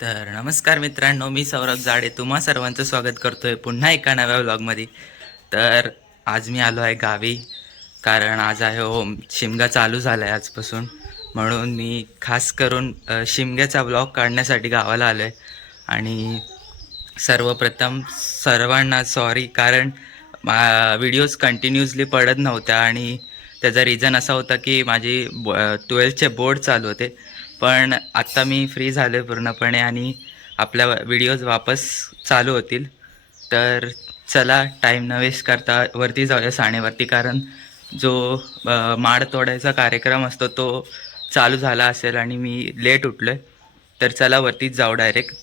तर नमस्कार मित्रांनो, मी सौरभ जाडे तुम्हा सर्वांचं स्वागत करतोय पुन्हा एका नव्या व्लॉगमध्ये. तर आज मी आलो आहे गावी, कारण आज आहे शिमगा चालू झाला आहे आजपासून. म्हणून मी खास करून शिमग्याचा व्लॉग काढण्यासाठी गावाला आलो आहे. आणि सर्वप्रथम सर्वांना सॉरी, कारण व्हिडिओज कंटिन्युअसली पडत नव्हत्या आणि त्याचा रिझन असा होता की माझी 12चे बोर्ड चालू होते. पण आत्ता मी फ्री झालो आहे पूर्णपणे आणि आपल्या व्हिडिओज वापस चालू होतील. तर चला टाईम न वेस्ट करता वरती जाऊया साणेवरती, कारण जो माड तोडायचा कार्यक्रम असतो तो चालू झाला असेल आणि मी लेट उठलो आहे. तर चला वरतीच जाऊ डायरेक्ट.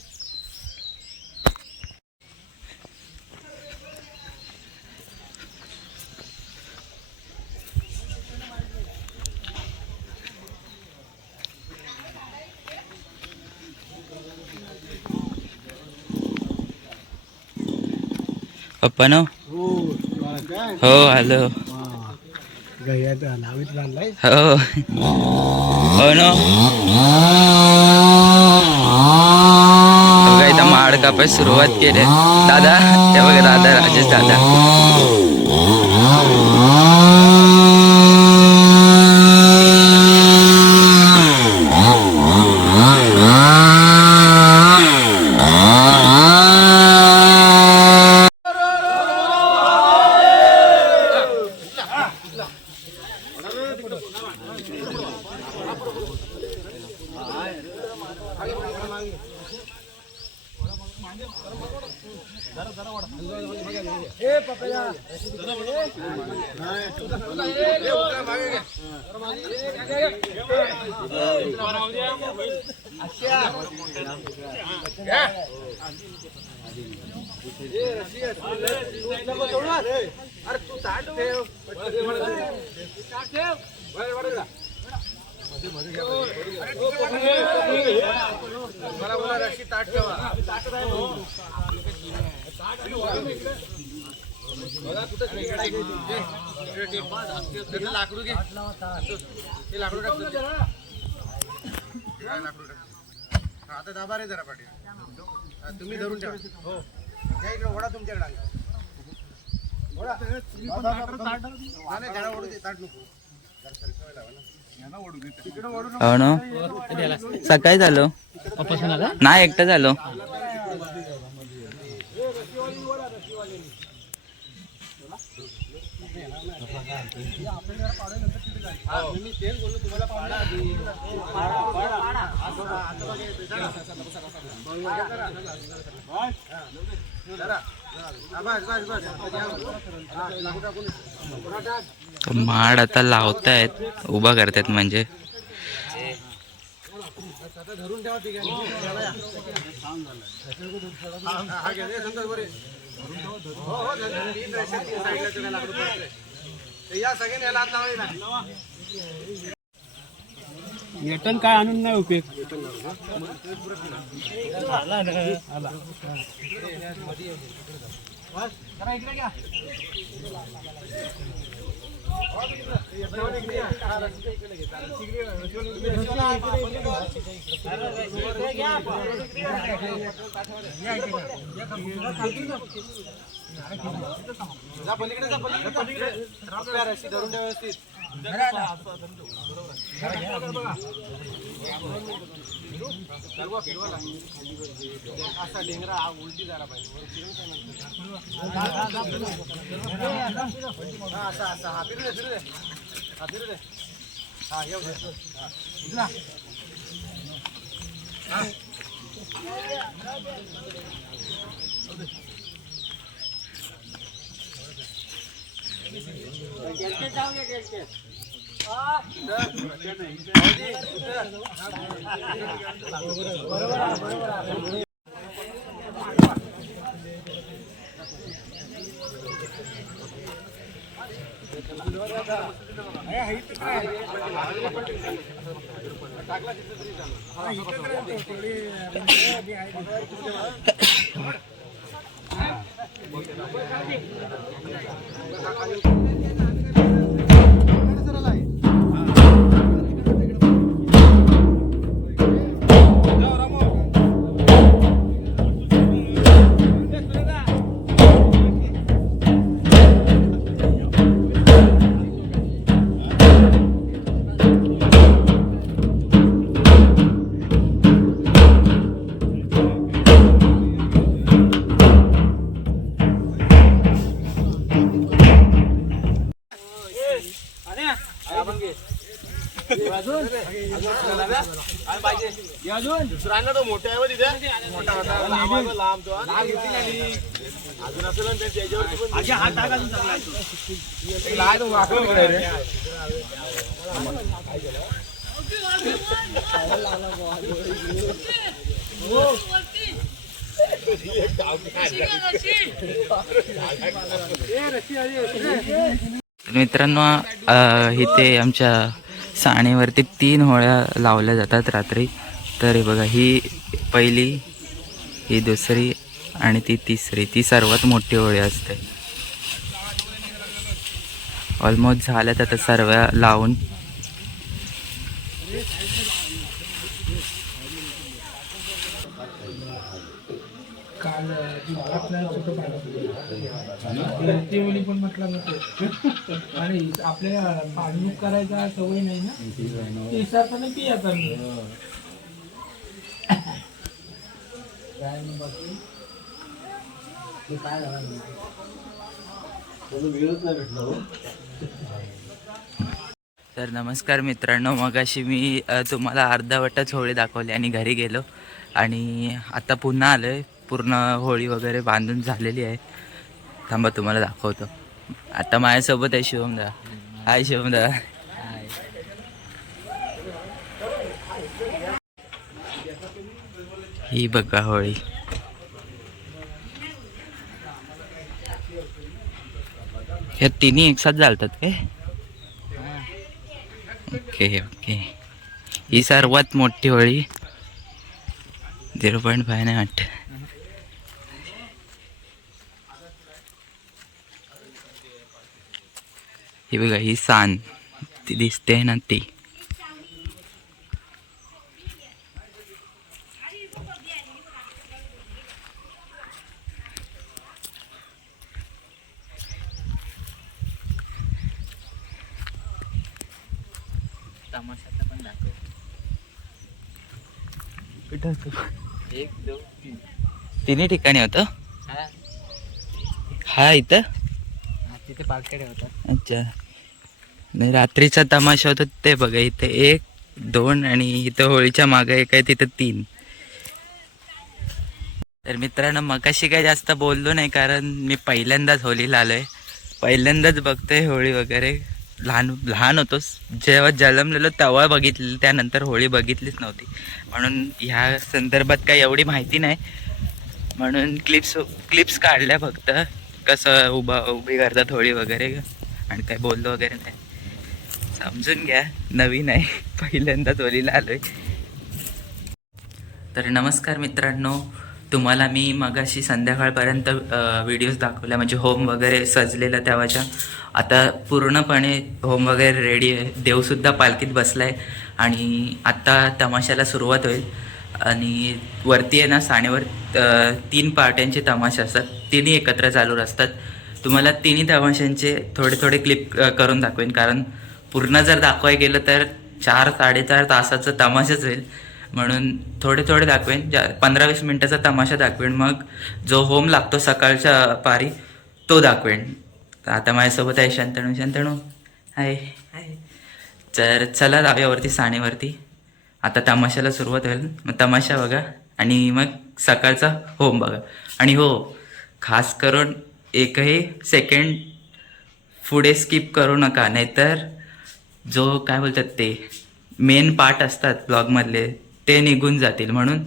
पप्पा नो हो हॅलो हो हो नो बघा इथं माड कापाय सुरुवात केली दादा. हे बघा दादा, राजेश दादा. आता दाबा रे जरा पाठी. तुम्ही धरून ठेवा. हो या इकडे ओढा तुमच्याकडे. ओढा नाही त्याला ओढू दे, ताट नको. हो ना, सकाळी झालो नाही, एकटं झालो. तेच बोललो तुम्हाला. पाडा आधी माड आता लावतायत, उभा करतायत म्हणजे. धरून ठेवा ठीक आहे. या सगळ्यांनी याला हात लावायला. येटन काय आणून नाही उपयोग. धरून व्यवस्थित असा डेंगरा उलटी झाला पाहिजे. असा असा हा फिरू दे, फिरू दे, हा फिरू दे. हा येऊ दे. दुसरा ना तो मोठा आहे हो तिथे मोठा होता लांब तो अजून असेल ना त्याच्यावरती पण हात टाका मित्रांनो इथे आमच्या साणीवरती 3 होळ्या लावल्या जातात रात्री. तर हे बघा, ही पहिली, ही दुसरी आणि ती तिसरी, ती सर्वात मोठी होळी असते. ऑलमोस्ट झाल्यात आता सर्व लावून. पण म्हटलं आणि आपल्या पाणीमुख करायचा सवय नाही ना, हिसाबाने पियाचा मी तर नमस्कार मित्रांनो, मगाशी मी तुम्हाला अर्धवटच होळी दाखवली आणि घरी गेलो आणि आता पुन्हा आलोय. पूर्ण होळी वगैरे बांधून झालेली आहे. थांबा तुम्हाला दाखवतो. आता माझ्यासोबत आहे शिवमदा. हाय शिवमदा. ही बघा होळी. ह्या तिन्ही एक साथ जाळतात काय? Okay okay. ही सर्वात मोठी होळी. 0.5 नाही वाटत. ही बघा, ही सांड ती दिसते ना ती. तमाशाचा पण दाखव. 1 2 3 तिन्ही ठिकाणी होतं. हा इथं तिथे पालखेडे होतात. अच्छा. नाही, रात्रीचा तमाशा होता ते बघा. इथे 1 2 आणि इथं होळीच्या मागे एक आहे, तिथं 3. तर मित्रांनो, मगाशी काही जास्त बोललो नाही कारण मी पहिल्यांदाच होळीला आलोय. पहिल्यांदाच बघतोय होळी वगैरे. लहान होतोस जेव्हा जन्मलेलो तेव्हा बघितली, त्यानंतर होळी बघितलीच नव्हती. म्हणून ह्या संदर्भात काही एवढी माहिती नाही. म्हणून क्लिप्स काढल्या फक्त, कसं उभी करतात होळी वगैरे, आणि काय बोललो वगैरे नाही. समजून घ्या, नवीन आहे, पहिल्यांदाच होळीला आलोय. तर नमस्कार मित्रांनो, तुम्हाला मी मगाशी संध्याकाळपर्यंत व्हिडिओज दाखवल्या, म्हणजे होम वगैरे सजलेलं तेव्हाच्या. आता पूर्णपणे होम वगैरे रेडी आहे. देवसुद्धा पालखीत बसला आहे आणि आत्ता तमाशाला सुरुवात होईल. आणि वरती आहे ना साणेवर 3 पार्ट्यांचे तमाशे असतात. तिन्ही एकत्र चालू असतात. तुम्हाला तिन्ही तमाशांचे थोडे थोडे क्लिप करून दाखवेन, कारण पूर्ण जर दाखवायला गेलं तर 4-4.5 तासाचं तमाशाच होईल. म्हणून थोडे थोडे दाखवेन. 15-20 मिनटाचा तमाशा दाखवेन. मग जो होम लागतो सकाळच्या पारी तो दाखवेन. आता माझ्यासोबत आहे शंतनू. हाय हाय. तर चला जाऊयावरती साणेवरती. आता तमाशाला सुरुवात होईल. मग तमाशा बघा आणि मग सकाळचा होम बघा. आणि हो, खास करून एकही सेकंड पुढे स्किप करू नका, नाहीतर जो काय बोलतात ते मेन पार्ट असतात ब्लॉगमधले ते निघून जातील. म्हणून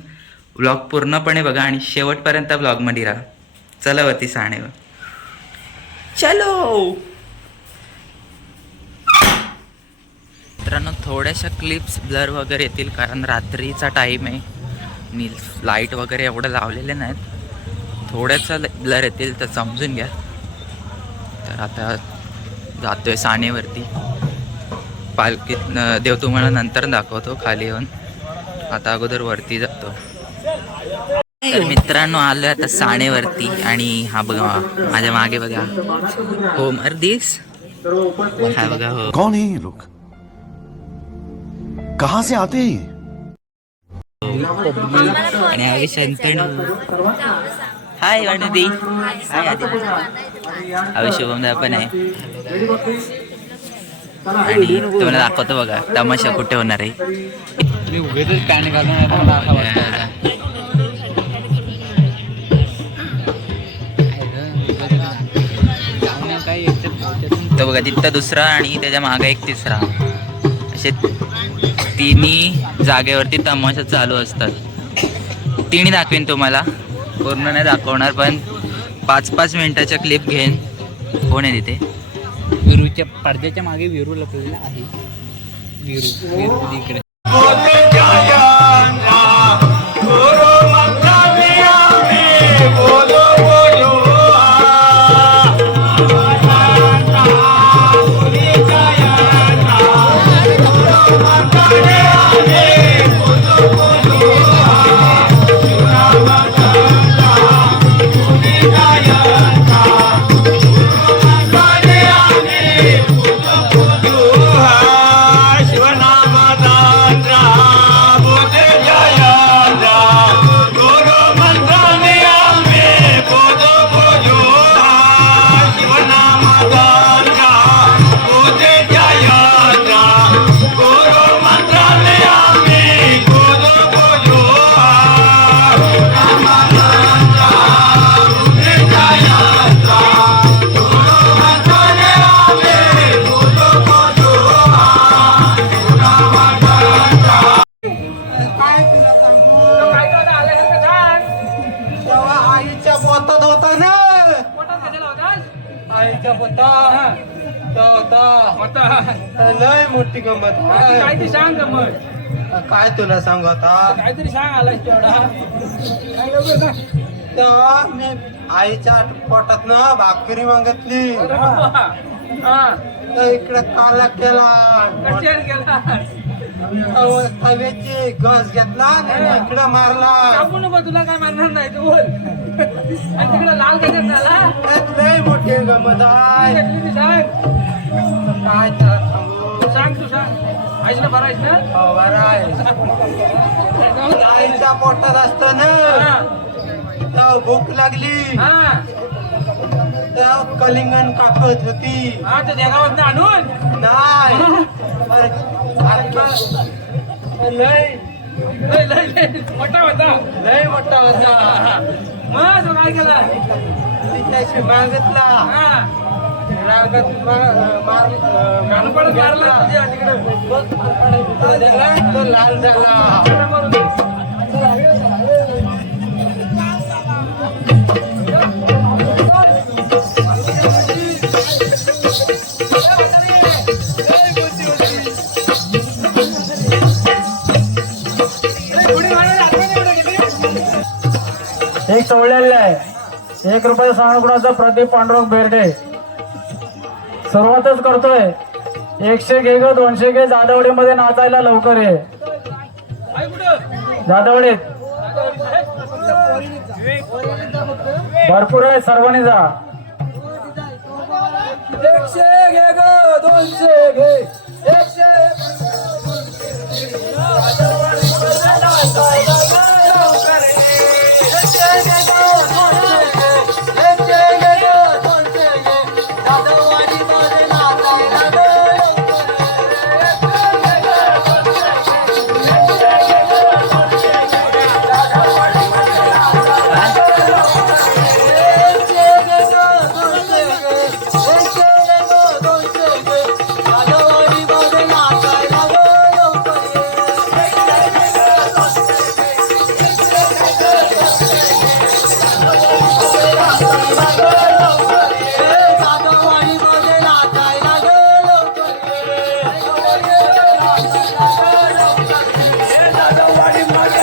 ब्लॉग पूर्णपणे बघा आणि शेवटपर्यंत ब्लॉगमध्ये राहा. चला वरती साणेवर. चलो मित्रांनो, थोड्याशा क्लिप्स ब्लर वगैरे येतील कारण रात्रीचा टाईम आहे आणि लाईट वगैरे एवढं लावलेले नाहीत. थोड्याचा ब्लर येतील तर समजून घ्या. तर आता जातोय साणेवरती. पालखीत देव तुम्हाला नंतर दाखवतो खाली येऊन. आता अगोदर वरती जातो. तर मित्रांनो, आलोय आता साणेवरती आणि हा बघा माझ्या मागे बघा होम अर्धीस. हा बघा हो. कौन है ये लोग, कहां से आते हैं? आणि आगे शंतनू. हाय वाणुदी. हाय आदित्य. अवे शुभमदा पण आहे. आणि तुम्हाला दाखवतो बघा तमाशा कुठे होणार आहे. तो बघा तिथं दुसरा आणि त्याच्या मागे एक तिसरा, असे तिन्ही जागेवरती तमाशा चालू असतात. तिन्ही दाखवेन तुम्हाला, पूर्ण नाही दाखवणार पण 5-5 मिनिटाच्या क्लिप घेईन. कोण आहे तिथे? विरूच्या पडद्याच्या मागे विरू लपलेला आहे. विरू इकडे आईच्या पोटात होता ना, आईच्या पोटात होता. लय मोठी गंमत. काहीतरी सांग मग, काय तुला सांगू आता, काहीतरी सांग आलाय तेवढा. तेव्हा मी आईच्या पोटात ना भाकरी मागितली, तर इकडे काला केला, तव्याची गस घेतला आणि इकडे मारला. तुला काय मारणार नाही तू बोल. आणि तिकडे लाल कलर झाला. लय मोठी गंमत आहे. सांग काय त्याला सांगू, सांग तू सांग. आईला भरायचं ना. हो, बरं आहे. आईच्या पोटात असताना तेव्हा भूक लागली, तेव्हा कलिंगण कापत होती. जगावर आणून नाही लय मोठा होता. लय मोठा होता. मग तो काय केला? त्याशी मागितला, रागात मारला तो लाल झाला. एक चवळलेलं आहे. 1 रुपये सानुगुणाचा प्रदीप पांडुरंग बेर्डे सुरुवातच करतोय. 100 घे ग 200 घे, जाधवडीमध्ये नाचायला लवकर ये. जाधवडीत भरपूर आहे, सर्वांनी जा. 100 घे ग 200 घे, 'Bye.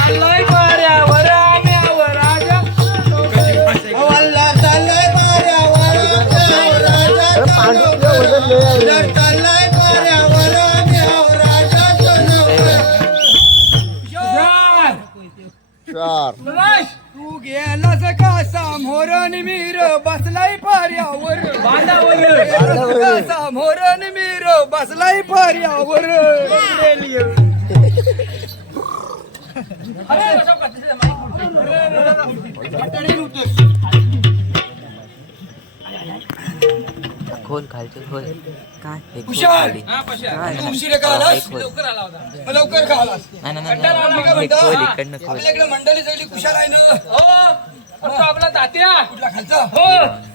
चाललाय पाऱ्यावर आम्यावर राजा हवालदार चाललाय पाऱ्यावर राजा चाललाय पाऱ्यावर राजा तू गेलास का सामोरण मीर बसलाय पाऱ्यावर बांधावर सामोरण मीर बसलाय पाऱ्यावर खोल खालचे खोल काय हे खोल हुशार. खाली. तू उशिरा का आलास? लवकर आला होता लवकर का आलास? नाही, नाही, कंटाळा आला नाही, का नाही. म्हणता? खोल इकडनं खोल. आपल्याकडे मंडळी सगळी कुशाल आहे ना हो तो आपला तात्या कुठला खालचा हो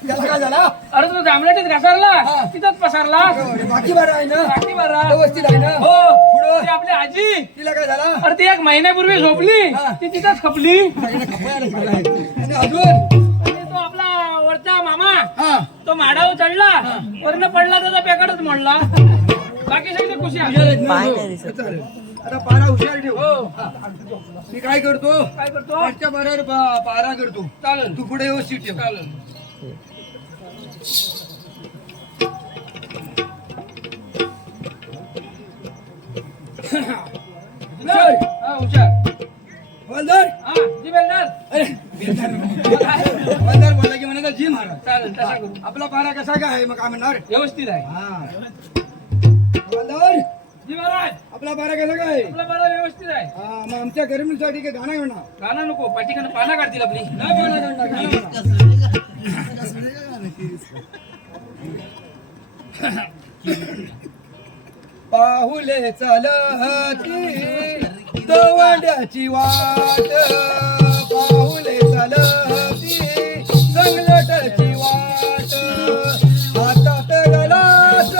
त्याला काय झाला अरे तो जांभळाटीत घसरला तिथंच पसरला बाकी बरं आहे ना बाकी बरा व्यवस्थित आहे ना हो पुढं ती आपली आजी तिला काय झाला अरे ती एक महिन्यापूर्वी झोपली ती तिथंच खपली आणि अजून आणि तो आपला वरचा मामा हा तो माडावर चढला वरनं पडला त्याचा पेकडच मोडला बाकी सगळे खुशी आहे. पाय नाही दिसत. चालेल. आता पारा हुशार ठेव हा. मी काय करतो काय करतो पाठच्या पारावर पारा करतो चालेल तू पुढे व्यवस्थित ठेव चालेल हुशार. हा हुशार हवालदार हा जी बेलदार अरे हवालदार बोलला की म्हणाला जी महाराज चालेल तसा करू आपला पारा कसा काय मग काय म्हणणार व्यवस्थित आहे हा हवालदार जी महाराज आपला पारा कसा काय आपला बरं व्यवस्थित आहे हा मग आमच्या गरमीसाठी काय गाणं म्हणणार गाणं नको पाठीकडे पाना काढतील आपली नाही गाणं म्हणणार, गाणं म्हणणार. पाहुले चलती दवंड्याची वाट पाहुले चलती संगलटाची वाट हातात गलास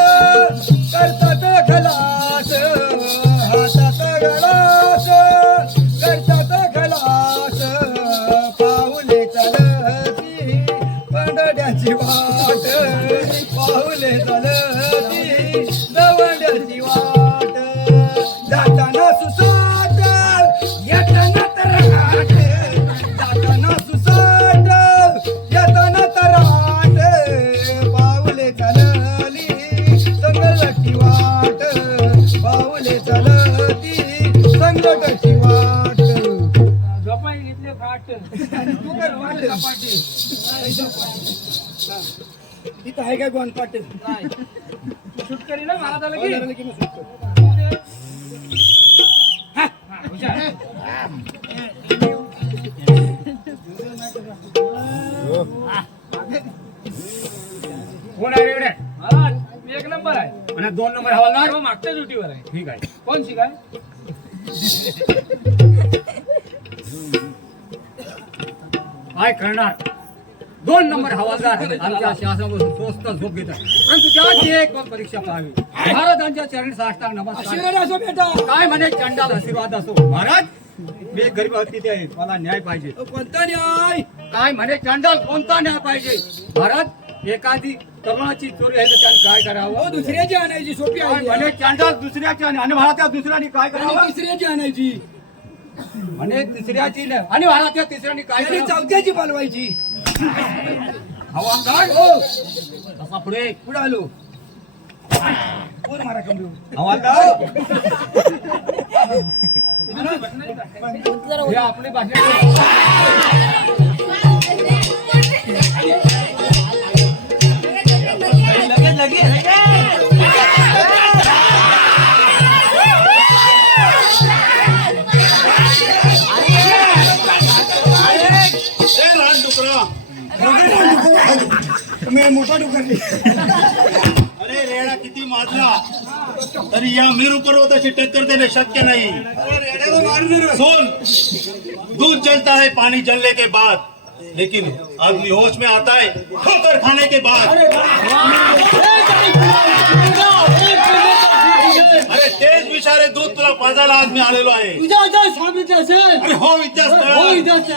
करतात खलास हातात गलास करतात खलास पाहुले चलती पंधड्याची वाट पाहुले चलती दवंड्याची वाट जाताना सुसाट येताना तराट जाताना सुसाट येताना तराट पाऊले चालली संगलची वाट पाऊले चालती संगलची वाट झोपाई घेतले फाट तू कर वाट इथं आहे काय गोन पाटील सुटकरी ना मला झालं की झालं की मग सुटतो. हा, हुशार. कोण आहे रे महाराज मी एक नंबर आहे आणि 2 नंबर हवालदार तो मागच्या ड्युटीवर आहे ठीक आहे कोण शिकाय काय करणार 2 नंबर हवालदार आमच्या शासनापासून स्वस्त झोप घेतात परंतु त्याची एक परीक्षा पाहावी महाराजांच्या चरणी साष्टांग नमस्कार आशीर्वाद असो बेटा काय म्हणे चंडाल आशीर्वाद असो महाराज मी एक गरीब तिथे आहे मला न्याय पाहिजे कोणता न्याय काय म्हणे चंडाल कोणता न्याय पाहिजे महाराज एखादी तरुणाची चोरी आहे तर त्याने काय करावं हो दुसऱ्याची आणायची सोपी काय आहे म्हणे चंडाल दुसऱ्याची आणि महाराज त्या दुसऱ्याने काय करावं तिसऱ्याची आणायची म्हणे तिसऱ्याची नाही आणि महाराज त्या तिसऱ्याने काय आणि करावं चौथ्याची पालवायची हवालदार हो तसा पुढे पुढे आलो कोण मारा कमरू हवालदार हे आपली भाषा मी मोठा डुकर अरे रेडा किती माजला तरी या मेरू पर्वताची टक्कर देणे शक्य नहीं सुन दूध जलता है पानी जलने के बाद लेकिन आदमी होश में आता है ठोकर खाने के बाद अरे तेज विषारे दूध तुला पाजायला आज मी आलेलो आहे अरे हो विद्यास्थळ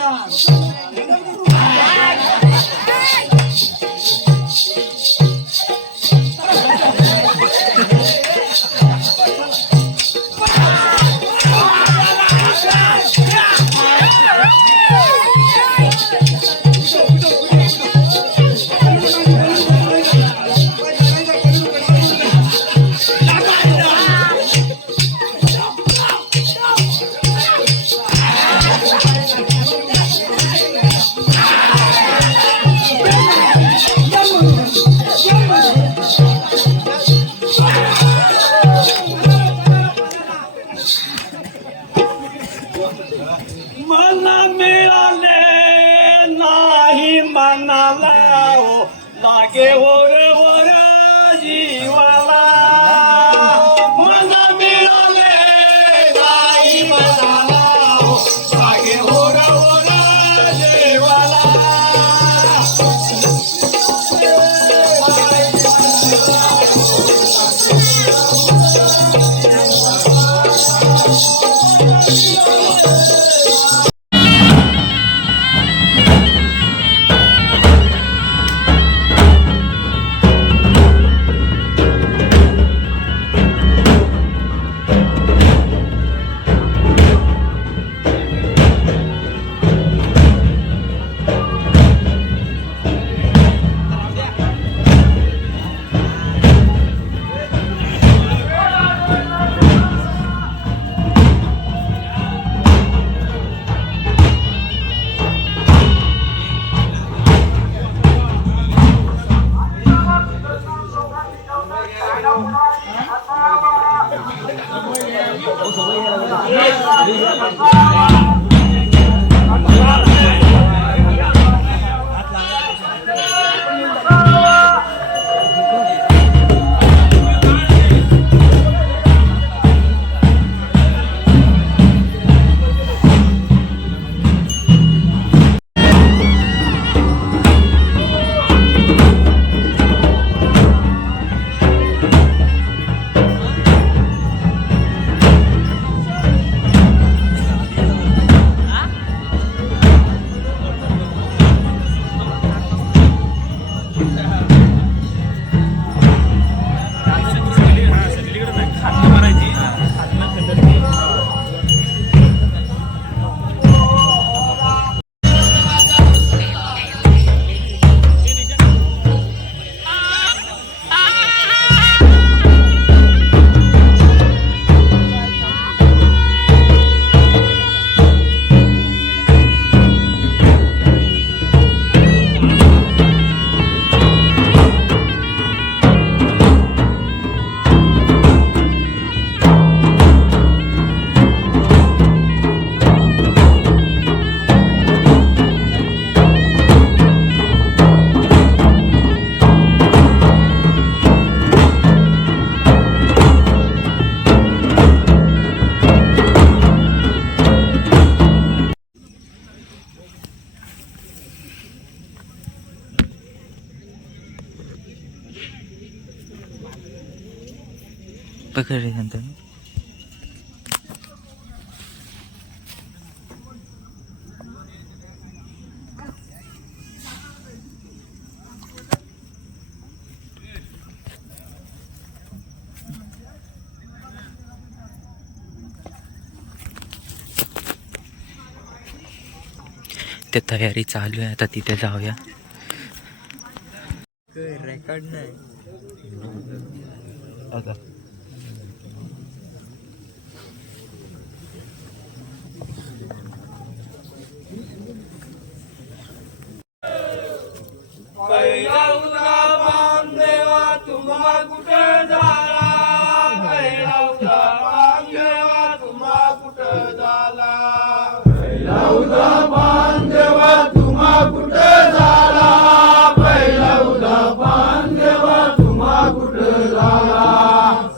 झाला हो लागे वर वर जीवाला मला मिळाले नाही मनाला हो लागे वर वर जीवाला पकडले नंतर ते तयारी चालू आहे, आता तिथे जाऊया. रेकॉर्ड नाही आता. पहिला उदा बांधेवा तुम्हा कुठे झाला पहिला उदा बांधेवा तुम्हा कुठे झाला पहिला उदा बांधेवा तुम्हा कुठे झाला पहिला उदा बांधेवा तुम्हा कुठे झाला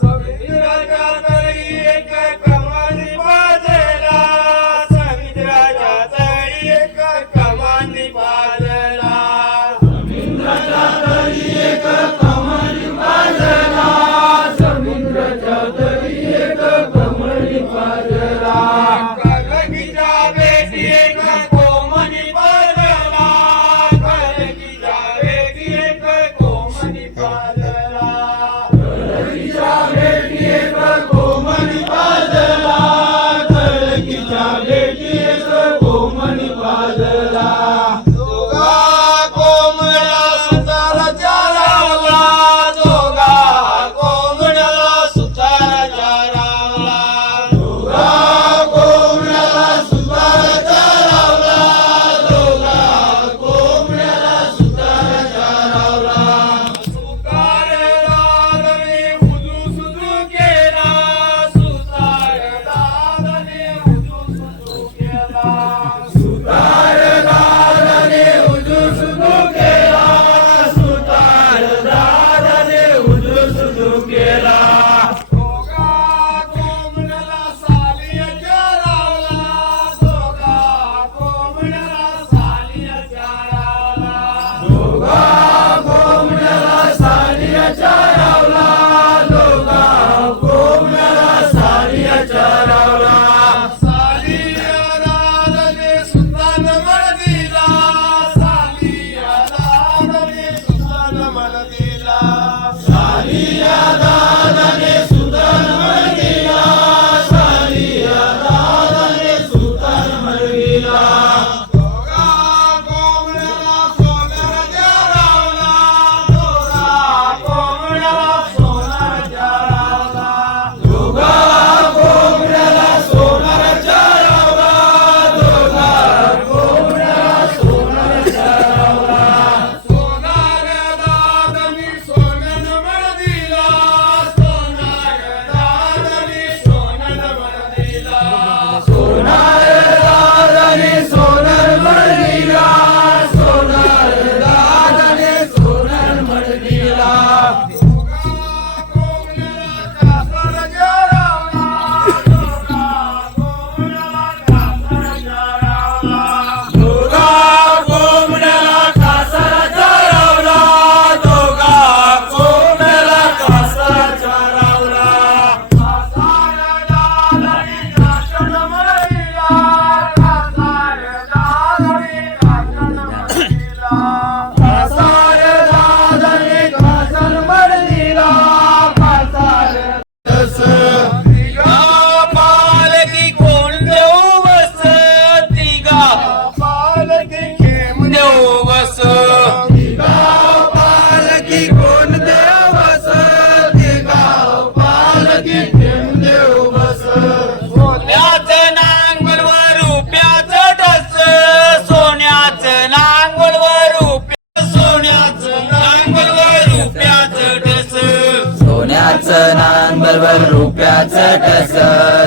बरोबर रुपयाचं टस,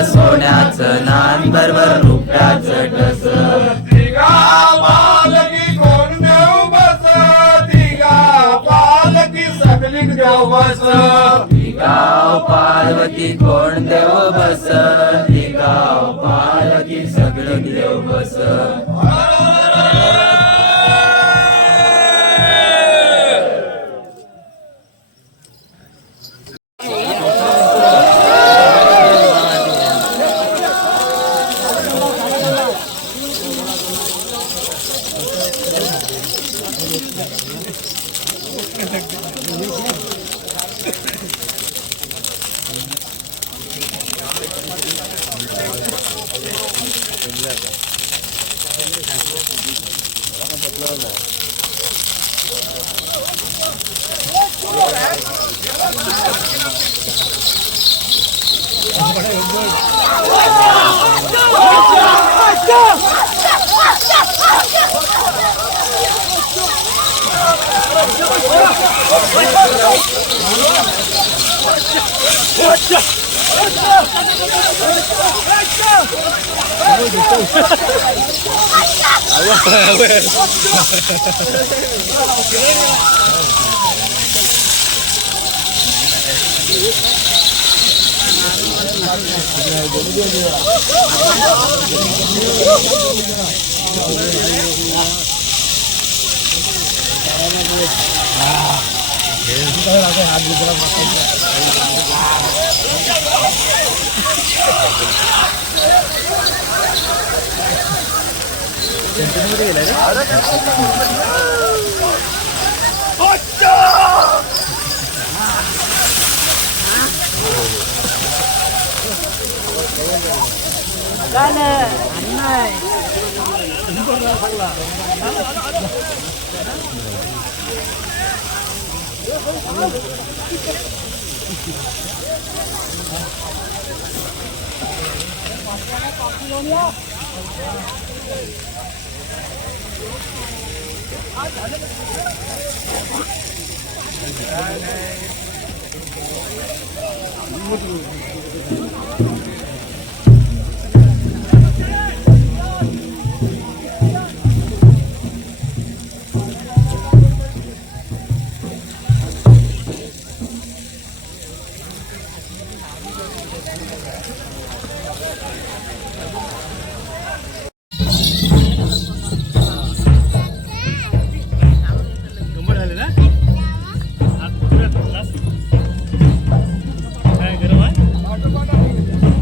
सोन्याचं नान बरोबर रुपयाचं टस. गाव पार्वती कोण देव बस, गाव पार्वती सगळं देव बस. काय गरम आहे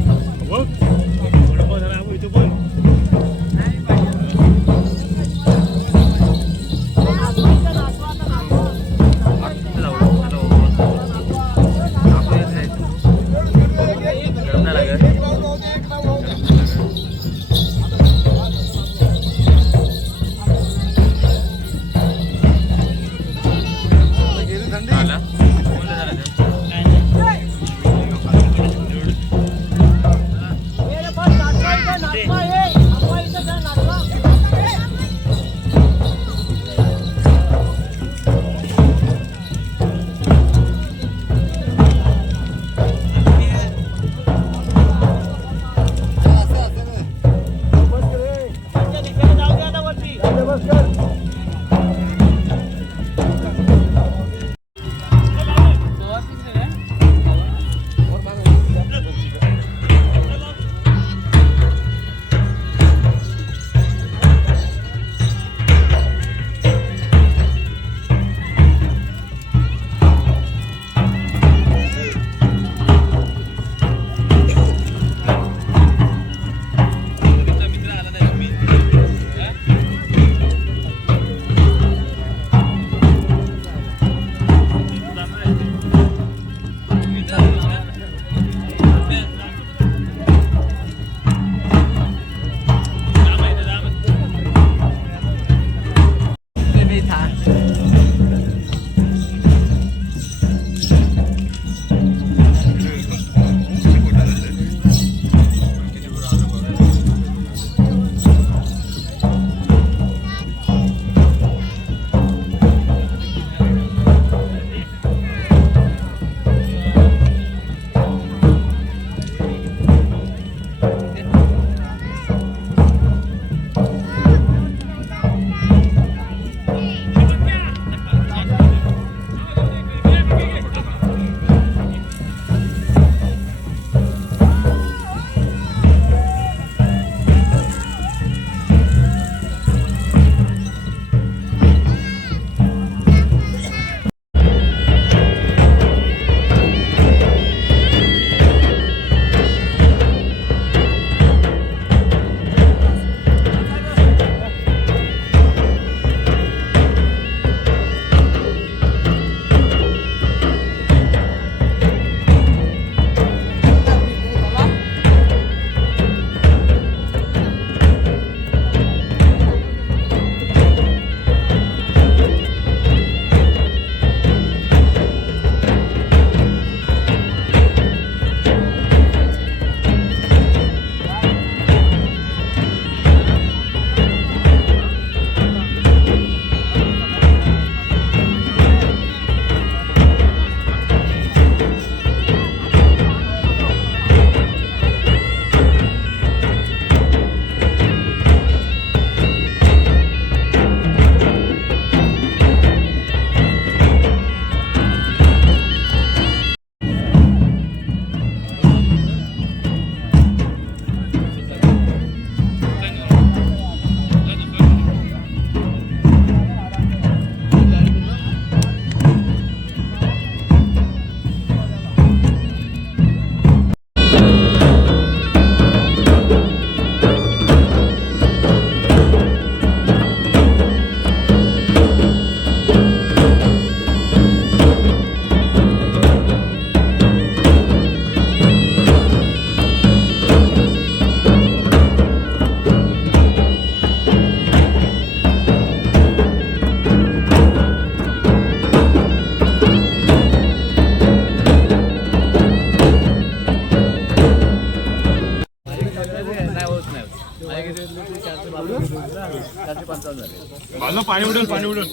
पाणी उडेल पाणी उडेल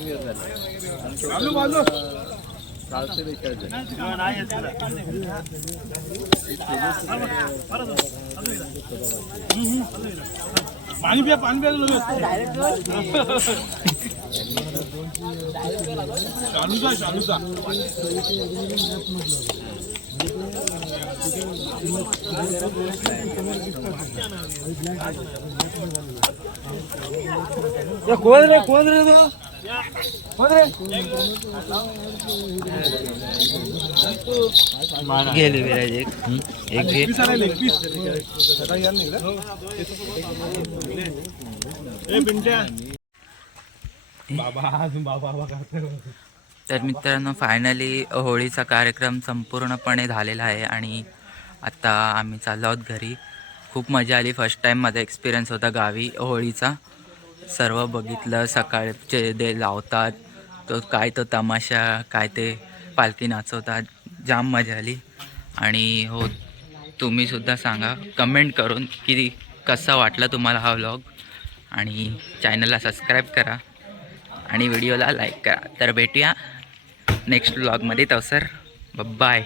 पाणी प्या शालूचा कोण रे गेले विराज एक घे. तर मित्रांनो फायनली होळीचा कार्यक्रम संपूर्णपणे झालेला आहे आणि आता आम्ही चाललो आहोत घरी. खूप मजा आली. फर्स्ट टाईममध्ये एक्सपिरियन्स होता गावी होळीचा. सर्व बघितलं, सकाळचे ते लावतात तो तमाशा, काय ते पालखी नाचवतात, जाम मजा आली. आणि हो, तुम्हीसुद्धा सांगा कमेंट करून की कसा वाटला तुम्हाला हा व्लॉग. आणि चॅनलला सबस्क्राईब करा आणि व्हिडिओला लाईक करा. तर भेटूया नेक्स्ट व्लॉगमध्ये. तवसर बाय.